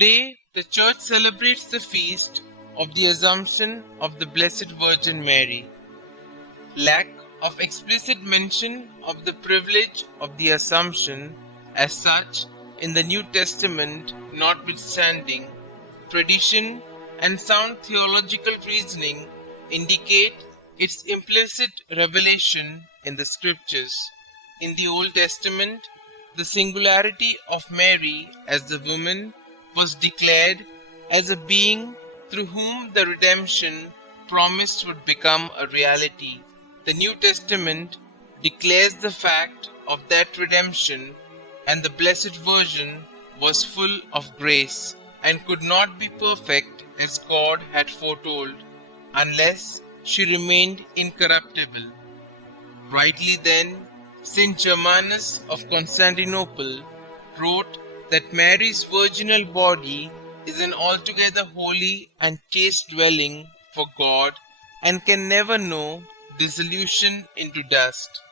Today, the Church celebrates the feast of the Assumption of the Blessed Virgin Mary. Lack of explicit mention of the privilege of the Assumption as such in the New Testament notwithstanding, tradition and sound theological reasoning indicate its implicit revelation in the Scriptures. In the Old Testament, the singularity of Mary as the woman was declared as a being through whom the redemption promised would become a reality. The New Testament declares the fact of that redemption, and the Blessed Virgin was full of grace and could not be perfect as God had foretold, unless she remained incorruptible. Rightly then, Saint Germanus of Constantinople wrote that Mary's virginal body is an altogether holy and chaste dwelling for God and can never know dissolution into dust.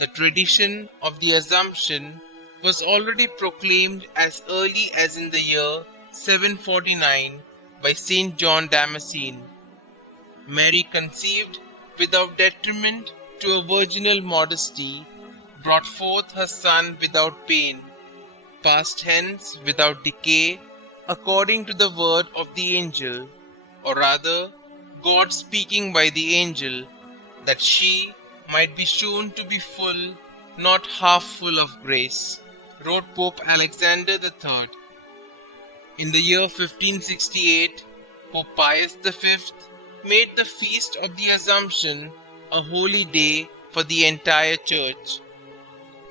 The tradition of the Assumption was already proclaimed as early as in the year 749 by Saint John Damascene. Mary conceived without detriment to her virginal modesty, brought forth her Son without pain, passed hence without decay, according to the word of the angel, or rather, God speaking by the angel, that she might be shown to be full, not half full of grace, wrote Pope Alexander III. In the year 1568, Pope Pius V made the Feast of the Assumption a holy day for the entire Church.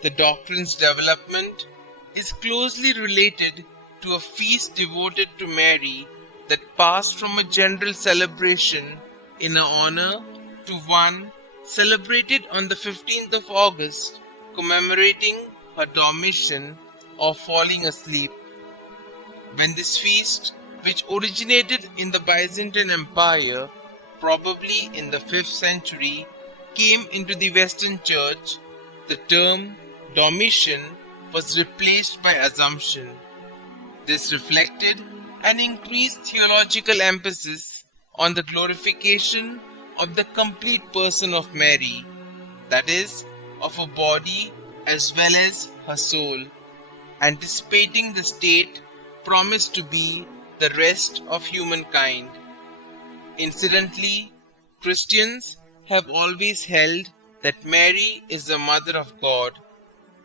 The doctrine's development is closely related to a feast devoted to Mary that passed from a general celebration in her honor to one celebrated on the 15th of August, commemorating her Dormition or falling asleep. When this feast, which originated in the Byzantine Empire, probably in the 5th century, came into the Western Church, the term Dormition was replaced by Assumption. This reflected an increased theological emphasis on the glorification of the complete person of Mary, that is, of her body as well as her soul, anticipating the state promised to be the rest of humankind. Incidentally, Christians have always held that Mary is the Mother of God,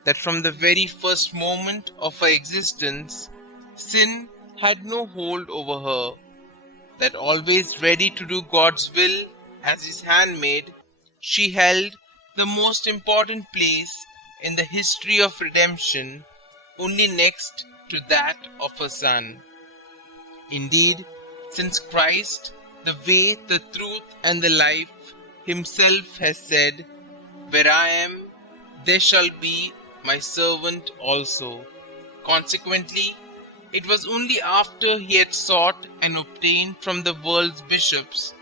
that from the very first moment of her existence, sin had no hold over her, that always ready to do God's will as His handmaid, she held the most important place in the history of redemption, only next to that of her Son. Indeed, since Christ, the way, the truth, and the life, Himself has said, "Where I am, there shall be my servant also." Consequently, it was only after He had sought and obtained from the world's bishops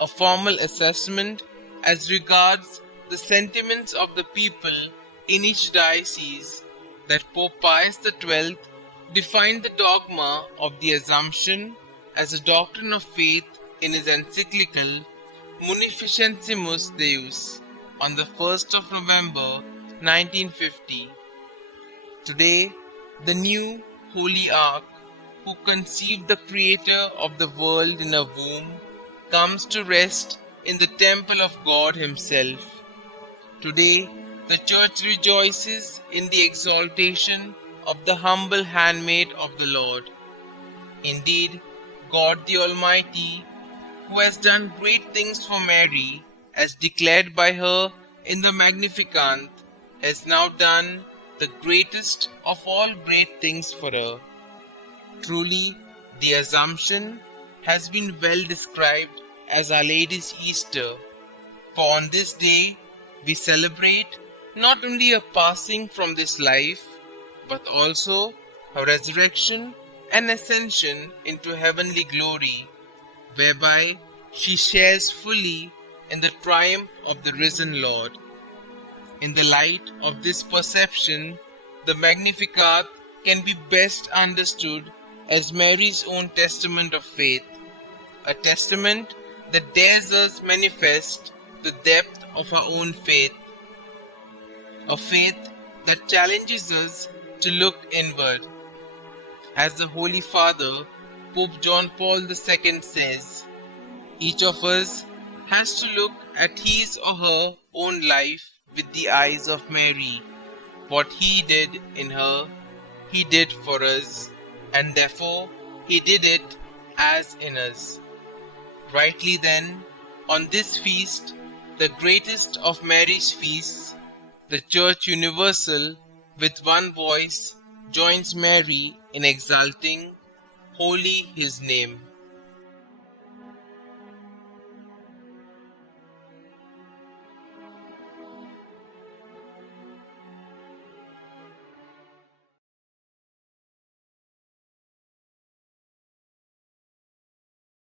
a formal assessment as regards the sentiments of the people in each diocese that Pope Pius XII defined the dogma of the Assumption as a doctrine of faith in his encyclical Munificentissimus Deus on the 1st of November 1950. Today, the new Holy Ark, who conceived the Creator of the world in her womb, comes to rest in the temple of God Himself. Today, the Church rejoices in the exaltation of the humble handmaid of the Lord. Indeed, God the Almighty, who has done great things for Mary, as declared by her in the Magnificat, has now done the greatest of all great things for her. Truly, the Assumption has been well described as Our Lady's Easter, for on this day we celebrate not only her passing from this life, but also her resurrection and ascension into heavenly glory, whereby she shares fully in the triumph of the risen Lord. In the light of this perception, the Magnificat can be best understood as Mary's own testament of faith, a testament that dares us manifest the depth of our own faith, a faith that challenges us to look inward. As the Holy Father, Pope John Paul II says, each of us has to look at his or her own life with the eyes of Mary. What he did in her, he did for us, and therefore he did it as in us. Rightly then, on this feast, the greatest of Mary's feasts, the Church Universal, with one voice, joins Mary in exalting holy his name.